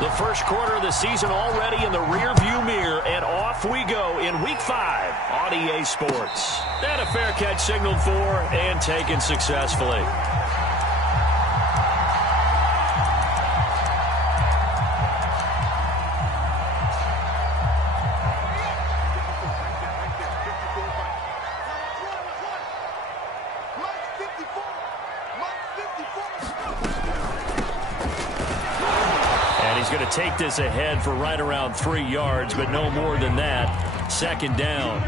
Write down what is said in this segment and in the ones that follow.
The first quarter of the season already in the rearview mirror, and off we go in Week 5 on EA Sports. And a fair catch signaled for and taken successfully. Take this ahead for right around 3 yards, but no more than that. Second down.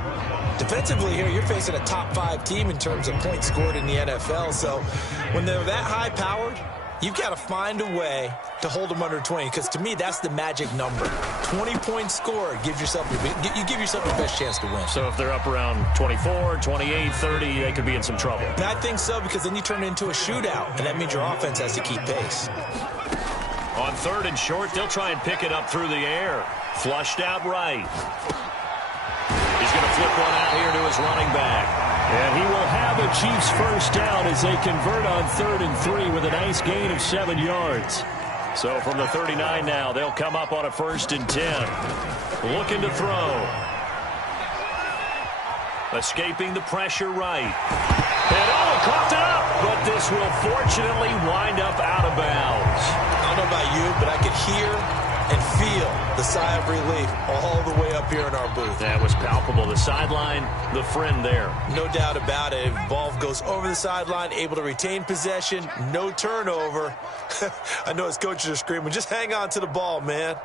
Defensively here, you're facing a top 5 team in terms of points scored in the NFL. So when they're that high-powered, you've got to find a way to hold them under 20, because to me, that's the magic number. 20 points scored, you give yourself the best chance to win. So if they're up around 24, 28, 30, they could be in some trouble. And I think so, because then you turn it into a shootout, and that means your offense has to keep pace. On 3rd and short, they'll try and pick it up through the air. Flushed out right. He's going to flip one out here to his running back. And he will have a Chiefs first down as they convert on 3rd and 3 with a nice gain of 7 yards. So from the 39 now, they'll come up on a 1st and 10. Looking to throw. Escaping the pressure right. And coughed it up, but this will fortunately wind up out of bounds. I don't know about you, but I could hear and feel the sigh of relief all the way up here in our booth. That was palpable. The sideline, the friend there. No doubt about it. Ball goes over the sideline, able to retain possession, no turnover. I know his coaches are screaming, just hang on to the ball, man.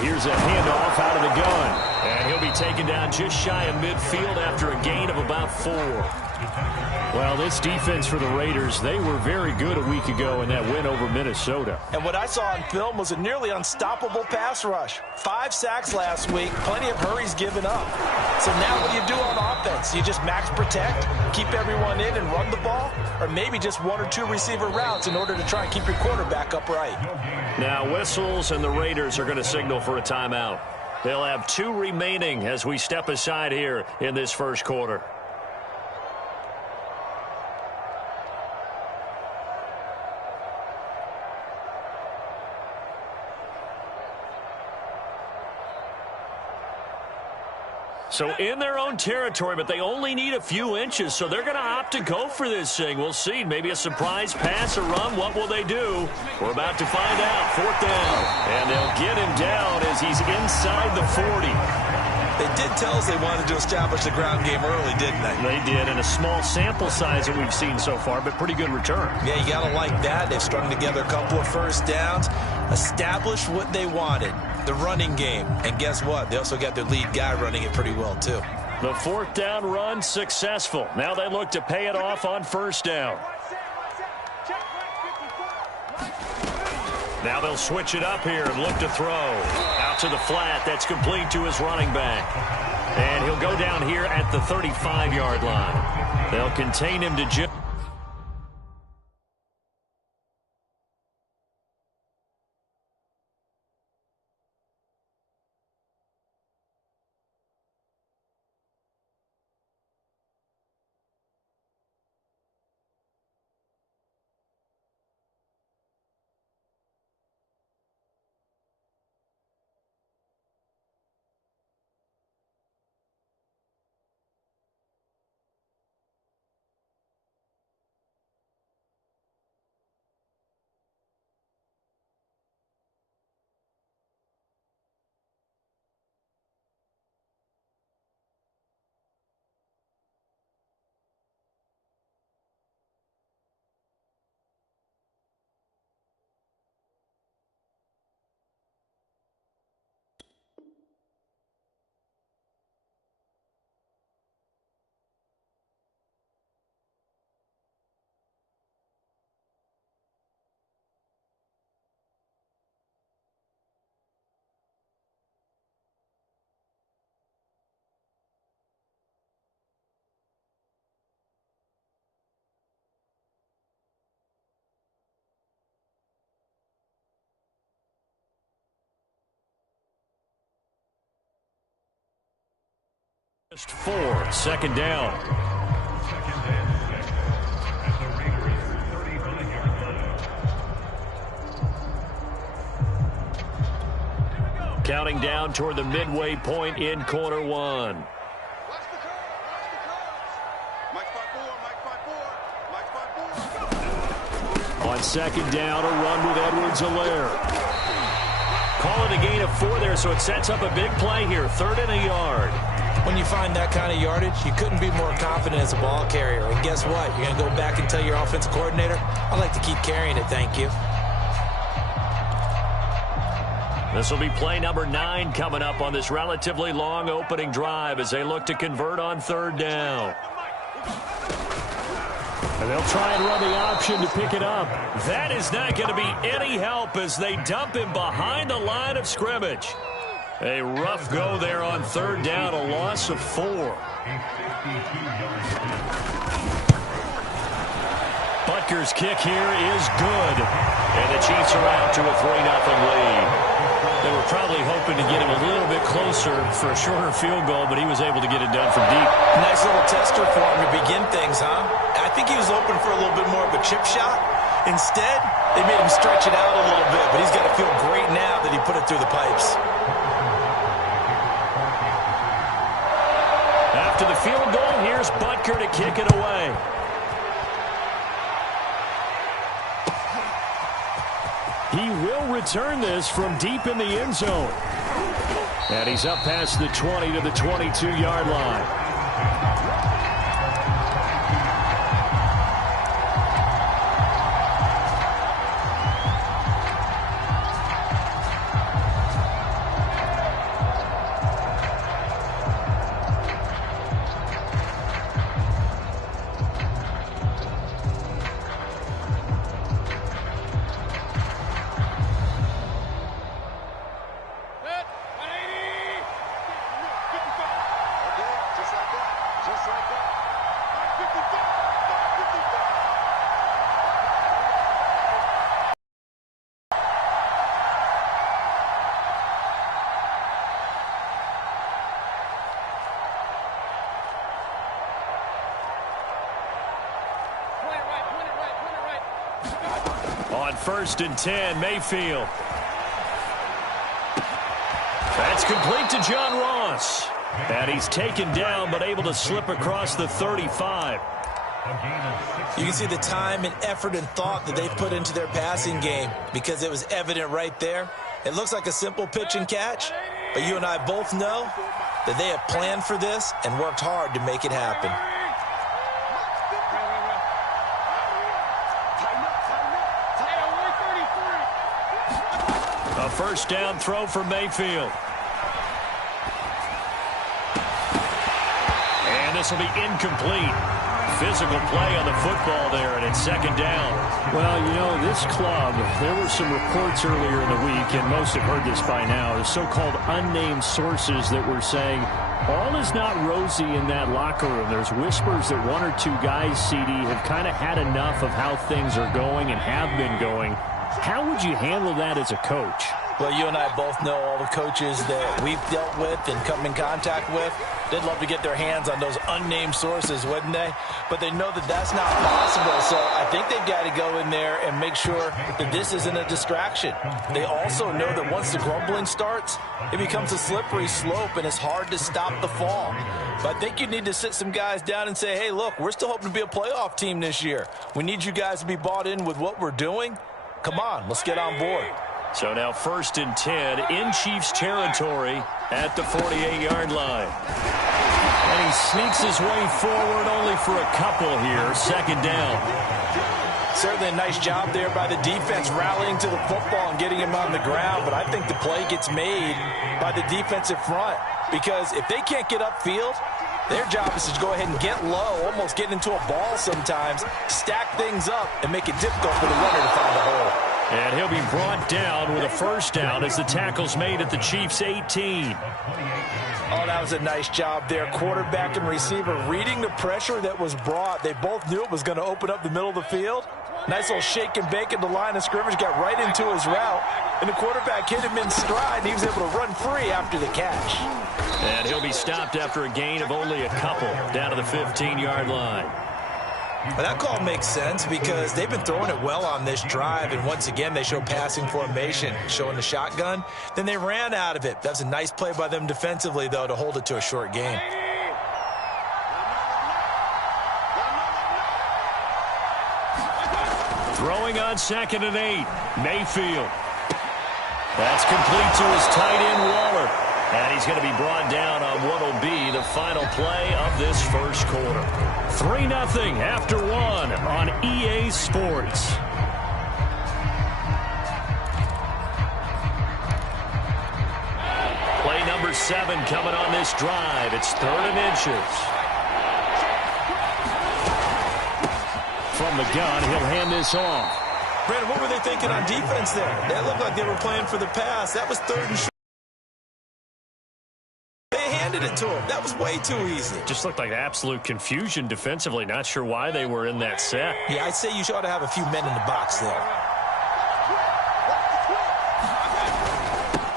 Here's a handoff out of the gun. And he'll be taken down just shy of midfield after a gain of about 4. Well, this defense for the Raiders, they were very good a week ago in that win over Minnesota. And what I saw on film was a nearly unstoppable pass rush. 5 sacks last week, plenty of hurries given up. So now what do you do on offense? You just max protect, keep everyone in and run the ball? Or maybe just 1 or 2 receiver routes in order to try and keep your quarterback upright? Now whistles, and the Raiders are going to signal for a timeout. They'll have 2 remaining as we step aside here in this first quarter. So in their own territory, but they only need a few inches, so they're going to opt to go for this thing. We'll see. Maybe a surprise pass or run. What will they do? We're about to find out. 4th down. And they'll get him down as he's inside the 40. They did tell us they wanted to establish the ground game early, didn't they? They did, and a small sample size that we've seen so far, but pretty good return. Yeah, you got to like that. They've strung together a couple of first downs, established what they wanted, the running game. And guess what? They also got their lead guy running it pretty well, too. The 4th down run successful. Now they look to pay it off on 1st down. Now they'll switch it up here and look to throw. Out to the flat. That's complete to his running back. And he'll go down here at the 35-yard line. They'll contain him to just... Just 4, 2nd down. Counting down toward the midway point in quarter one. On second down, a run with Edwards-Helaire. Call it a gain of 4 there, so it sets up a big play here. 3rd and a yard. When you find that kind of yardage, you couldn't be more confident as a ball carrier. And guess what? You're going to go back and tell your offensive coordinator, I'd like to keep carrying it, thank you. This will be play number 9 coming up on this relatively long opening drive as they look to convert on 3rd down. And they'll try and run the option to pick it up. That is not going to be any help as they dump him behind the line of scrimmage. A rough go there on 3rd down, a loss of 4. Butker's kick here is good. And the Chiefs are out to a 3-0 lead. They were probably hoping to get him a little bit closer for a shorter field goal, but he was able to get it done from deep. Nice little tester for him to begin things, huh? I think he was open for a little bit more of a chip shot. Instead, they made him stretch it out a little bit, but he's got to feel great now that he put it through the pipes. After the field goal, here's Butker to kick it away. He will return this from deep in the end zone. And he's up past the 20 to the 22-yard line. On 1st and 10, Mayfield. That's complete to John Ross. And he's taken down but able to slip across the 35. You can see the time and effort and thought that they've put into their passing game because it was evident right there. It looks like a simple pitch and catch, but you and I both know that they have planned for this and worked hard to make it happen. A 1st down throw for Mayfield. And this will be incomplete. Physical play on the football there, and it's 2nd down. Well, you know, this club, there were some reports earlier in the week, and most have heard this by now, the so-called unnamed sources that were saying all is not rosy in that locker room. There's whispers that 1 or 2 guys, CD, have kind of had enough of how things are going and have been going. How would you handle that as a coach? Well, you and I both know all the coaches that we've dealt with and come in contact with. They'd love to get their hands on those unnamed sources, wouldn't they? But they know that that's not possible, so I think they've got to go in there and make sure that this isn't a distraction. They also know that once the grumbling starts, it becomes a slippery slope, and it's hard to stop the fall. But I think you need to sit some guys down and say, hey, look, we're still hoping to be a playoff team this year. We need you guys to be bought in with what we're doing. Come on, let's get on board. So now 1st and 10 in Chiefs territory at the 48-yard line. And he sneaks his way forward only for a couple here. 2nd down. Certainly a nice job there by the defense rallying to the football and getting him on the ground. But I think the play gets made by the defensive front. Because if they can't get upfield, their job is to go ahead and get low, almost get into a ball sometimes, stack things up, and make it difficult for the runner to find a hole. And he'll be brought down with a 1st down as the tackle's made at the Chiefs' 18. Oh, that was a nice job there. Quarterback and receiver reading the pressure that was brought. They both knew it was going to open up the middle of the field. Nice little shake and bake at the line of scrimmage, got right into his route. And the quarterback hit him in stride, and he was able to run free after the catch. And he'll be stopped after a gain of only a couple down to the 15-yard line. Well, that call makes sense because they've been throwing it well on this drive, and once again, they show passing formation, showing the shotgun. Then they ran out of it. That was a nice play by them defensively, though, to hold it to a short gain. Throwing on 2nd and 8. Mayfield. That's complete to his tight end, Waller. And he's going to be brought down on what will be the final play of this first quarter. 3-0 after 1 on EA Sports. Play number 7 coming on this drive. It's 3rd and inches. From the gun, he'll hand this off. Brandon, what were they thinking on defense there? That looked like they were playing for the pass. That was 3rd and short. It to him. That was way too easy. Just looked like absolute confusion defensively. Not sure why they were in that set. Yeah, I'd say you ought to have a few men in the box there.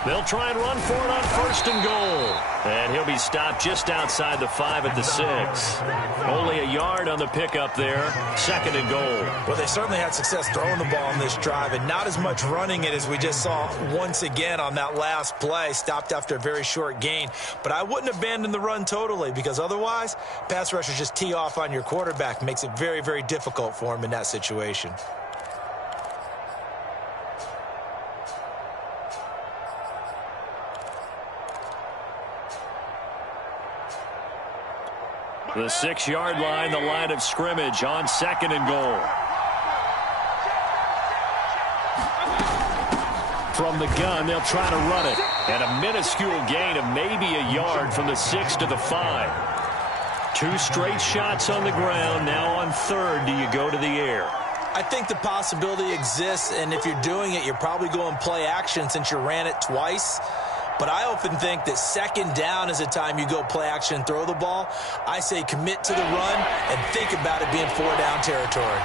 They'll try and run for it on 1st and goal. And he'll be stopped just outside the 5 at the 6. Only a yard on the pickup there. 2nd and goal. Well, they certainly had success throwing the ball on this drive, and not as much running it as we just saw once again on that last play. Stopped after a very short gain. But I wouldn't abandon the run totally, because otherwise, pass rushers just tee off on your quarterback. Makes it very, very difficult for him in that situation. The 6-yard line, the line of scrimmage on 2nd and goal. From the gun, they'll try to run it. And a minuscule gain of maybe a yard from the 6 to the 5. 2 straight shots on the ground. Now on 3rd, do you go to the air? I think the possibility exists, and if you're doing it, you're probably going play action since you ran it twice. But I often think that 2nd down is a time you go play action and throw the ball. I say commit to the run and think about it being 4-down territory.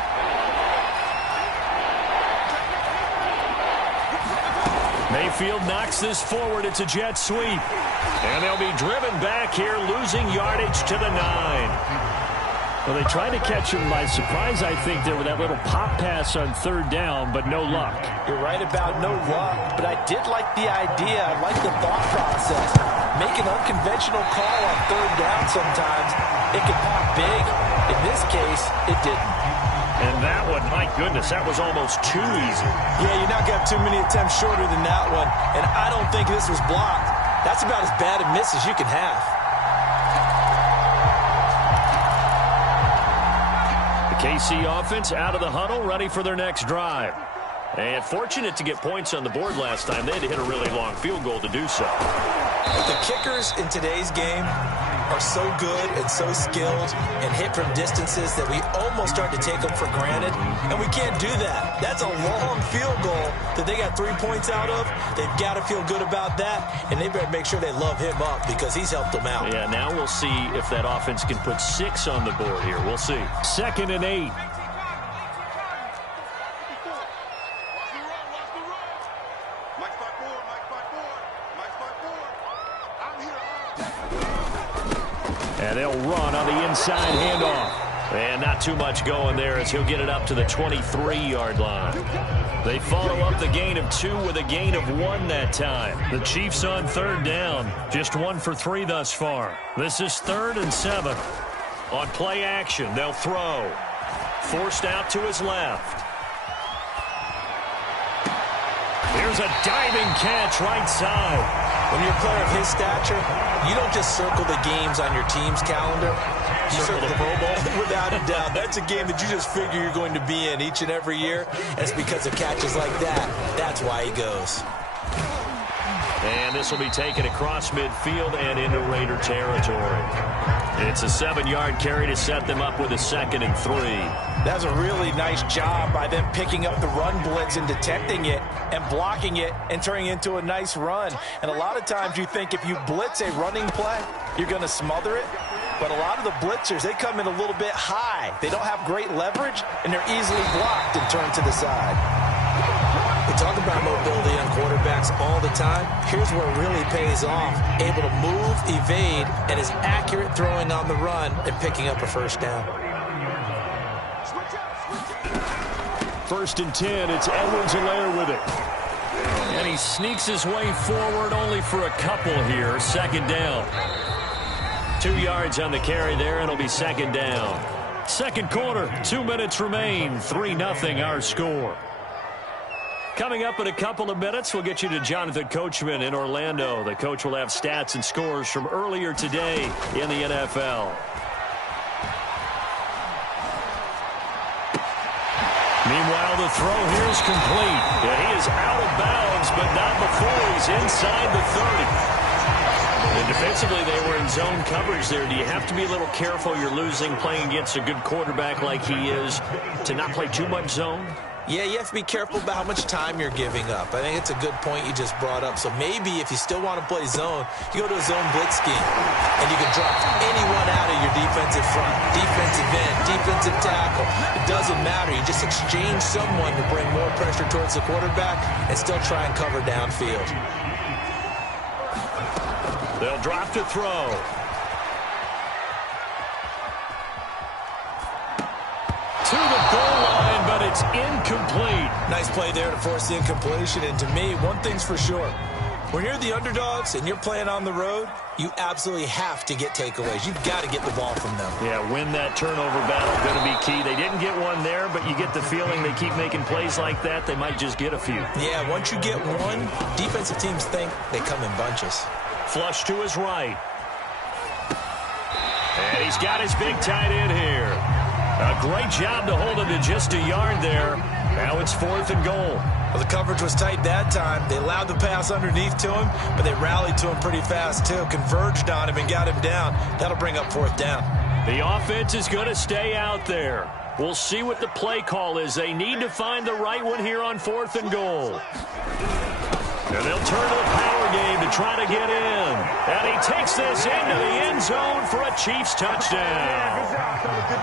Mayfield knocks this forward. It's a jet sweep. And they'll be driven back here, losing yardage to the 9. Well, they tried to catch him by surprise, I think, there with that little pop pass on 3rd down, but no luck. You're right about no luck, but I did like the idea. I like the thought process. Make an unconventional call on 3rd down sometimes. It can pop big. In this case, it didn't. And that one, my goodness, that was almost too easy. Yeah, you're not going to have too many attempts shorter than that one, and I don't think this was blocked. That's about as bad a miss as you can have. KC offense out of the huddle, ready for their next drive. And fortunate to get points on the board last time. They had to hit a really long field goal to do so. The kickers in today's game are so good and so skilled and hit from distances that we almost start to take them for granted, and we can't do that. That's a long field goal that they got 3 points out of. They've got to feel good about that, and they better make sure they love him up because he's helped them out. Yeah, now we'll see if that offense can put 6 on the board here. We'll see. 2nd and 8. And they'll run on the inside handoff. And not too much going there as he'll get it up to the 23-yard line. They follow up the gain of 2 with a gain of 1 that time. The Chiefs on 3rd down. Just 1 for 3 thus far. This is 3rd and 7. On play action, they'll throw. Forced out to his left. Here's a diving catch right side. When you're a player of his stature, you don't just circle the games on your team's calendar. You circle the Pro Bowl. Without a doubt. That's a game that you just figure you're going to be in each and every year. It's because of catches like that. That's why he goes. And this will be taken across midfield and into Raider territory. It's a 7-yard carry to set them up with a 2nd and 3. That's a really nice job by them picking up the run blitz and detecting it and blocking it and turning it into a nice run. And a lot of times you think if you blitz a running play, you're going to smother it. But a lot of the blitzers, they come in a little bit high. They don't have great leverage, and they're easily blocked and turned to the side. We talk about mobility on quarterbacks all the time. Here's where it really pays off. Able to move, evade, and is accurate throwing on the run and picking up a 1st down. First and 10. It's Edwards-Helaire with it. And he sneaks his way forward only for a couple here. Second down. 2 yards on the carry there, and it'll be second down. Second quarter, 2 minutes remain. 3-0 our score. Coming up in a couple of minutes, we'll get you to Jonathan Coachman in Orlando. The coach will have stats and scores from earlier today in the NFL. Meanwhile, the throw here is complete. And he is out of bounds, but not before he's inside the 30. And defensively, they were in zone coverage there. Do you have to be a little careful? You're losing playing against a good quarterback like he is to not play too much zone? Yeah, you have to be careful about how much time you're giving up. I think it's a good point you just brought up. So maybe if you still want to play zone, you go to a zone blitz scheme, and you can drop anyone out of your defensive front, defensive end, defensive tackle. It doesn't matter. You just exchange someone to bring more pressure towards the quarterback and still try and cover downfield. They'll drop to throw. To the goal line, but it's incomplete. Nice play there to force the incompletion. And to me, one thing's for sure. When you're the underdogs and you're playing on the road, you absolutely have to get takeaways. You've got to get the ball from them. Yeah, win that turnover battle, going to be key. They didn't get one there, but you get the feeling they keep making plays like that, they might just get a few. Yeah, once you get one, defensive teams think they come in bunches. Flush to his right. And he's got his big tight end here. A great job to hold him to just a yard there. Now it's 4th and goal. Well, the coverage was tight that time. They allowed the pass underneath to him, but they rallied to him pretty fast, too. Converged on him and got him down. That'll bring up 4th down. The offense is going to stay out there. We'll see what the play call is. They need to find the right one here on 4th and goal. And they'll turn to the power game to try to get in. And he takes this into the end zone for a Chiefs touchdown.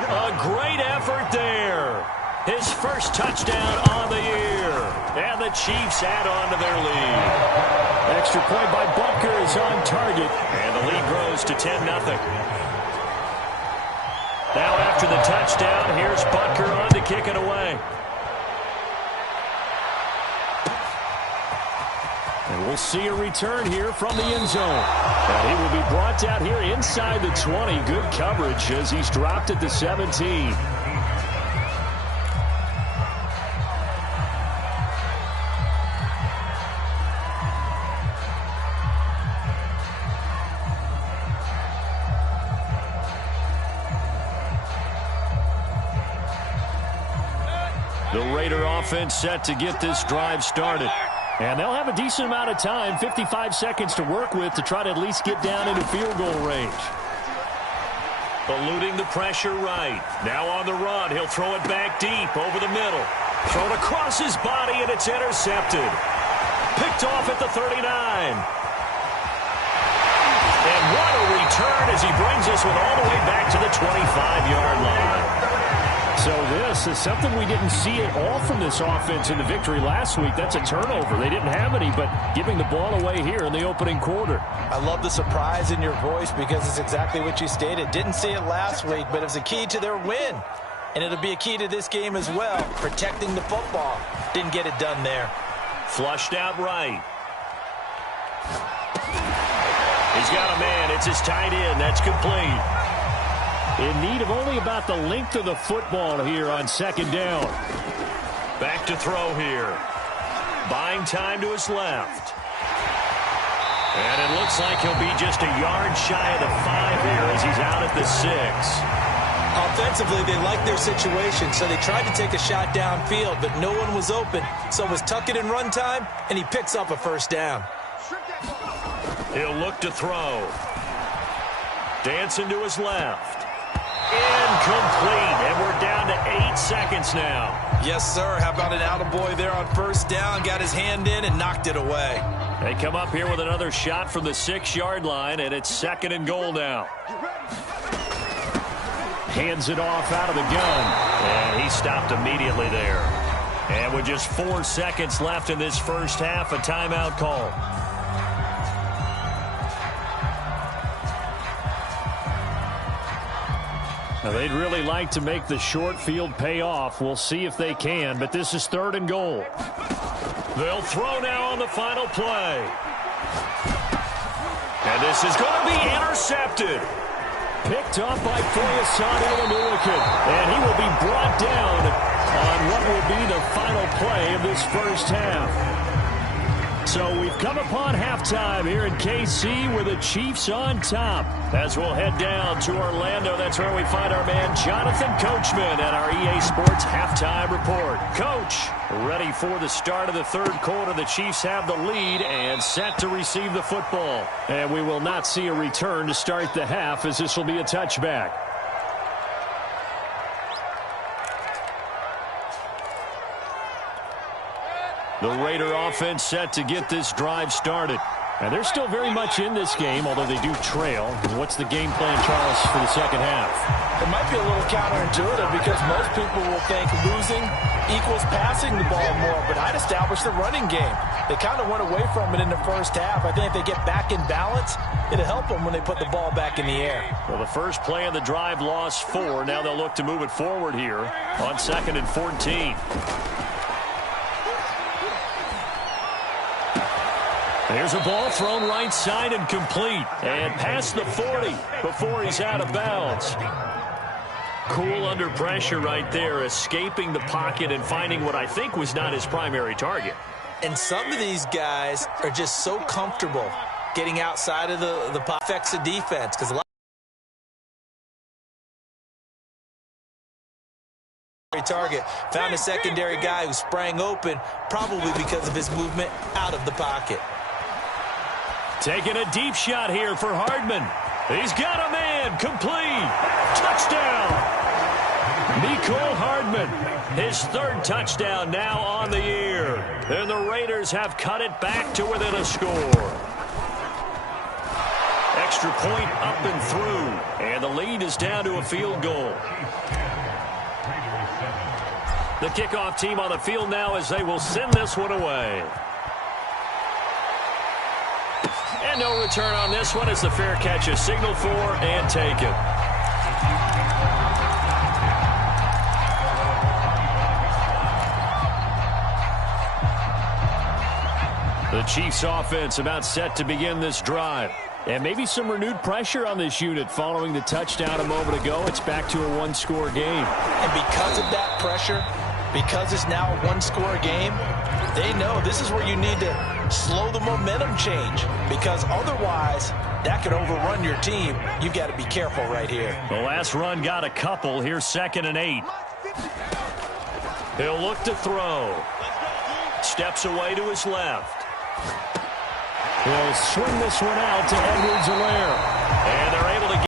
A great effort there. His first touchdown on the year. And the Chiefs add on to their lead. Extra point by Butker is on target. And the lead grows to 10-0. Now after the touchdown, here's Butker on to kick it away. And we'll see a return here from the end zone. And he will be brought out here inside the 20. Good coverage as he's dropped at the 17. The Raider offense set to get this drive started. And they'll have a decent amount of time, 55 seconds to work with to try to at least get down into field goal range. Eluding the pressure right. Now on the run, he'll throw it back deep over the middle. Thrown across his body, and it's intercepted. Picked off at the 39. And what a return as he brings this one all the way back to the 25-yard line. So this is something we didn't see at all from this offense in the victory last week. That's a turnover. They didn't have any, but giving the ball away here in the opening quarter. I love the surprise in your voice because it's exactly what you stated. Didn't see it last week, but it was a key to their win. And it'll be a key to this game as well, protecting the football. Didn't get it done there. Flushed out right. He's got a man. It's his tight end. That's complete. In need of only about the length of the football here on second down. Back to throw here. Buying time to his left. And it looks like he'll be just a yard shy of the 5 here as he's out at the 6. Offensively, they liked their situation, so they tried to take a shot downfield, but no one was open. So it was tuck it in run time, and he picks up a first down. He'll look to throw. Dancing to his left. Incomplete, and we're down to 8 seconds now. Yes, sir. How about an attaboy there on first down? Got his hand in and knocked it away. They come up here with another shot from the 6-yard line, and it's 2nd and goal now. Hands it off out of the gun. And he stopped immediately there. And with just 4 seconds left in this first half, a timeout call. They'd really like to make the short field pay off. We'll see if they can, but this is 3rd and goal. They'll throw now on the final play. And this is going to be intercepted. Picked off by Foyesade Oluwakan, and he will be brought down on what will be the final play of this first half. So we've come upon halftime here in KC with the Chiefs on top. As we'll head down to Orlando, that's where we find our man Jonathan Coachman at our EA Sports Halftime Report. Coach, ready for the start of the 3rd quarter. The Chiefs have the lead and set to receive the football. And we will not see a return to start the half, as this will be a touchback. The Raider offense set to get this drive started. And they're still very much in this game, although they do trail. What's the game plan, Charles, for the second half? It might be a little counterintuitive because most people will think losing equals passing the ball more, but I'd establish the running game. They kind of went away from it in the first half. I think if they get back in balance, it'll help them when they put the ball back in the air. Well, the first play of the drive lost 4. Now they'll look to move it forward here on 2nd and 14. There's a ball thrown right side and complete. And past the 40 before he's out of bounds. Cool under pressure right there, escaping the pocket and finding what I think was not his primary target. And some of these guys are just so comfortable getting outside of the affects of defense, because a lot target found a secondary guy who sprang open, probably because of his movement out of the pocket. Taking a deep shot here for Hardman. He's got a man. Complete. Touchdown. Mecole Hardman. His 3rd touchdown now on the year. And the Raiders have cut it back to within a score. Extra point up and through. And the lead is down to a field goal. The kickoff team on the field now as they will send this one away. And no return on this one as the fair catch is signaled for and taken. The Chiefs offense about set to begin this drive. And maybe some renewed pressure on this unit following the touchdown a moment ago. It's back to a 1-score game. And because of that pressure, because it's now a 1-score game, they know this is where you need to slow the momentum change, because otherwise that could overrun your team. You've got to be careful right here. The last run got a couple. Here's 2nd and 8. He'll look to throw. Steps away to his left. He'll swing this one out to Edwards-Helaire. And they're able to get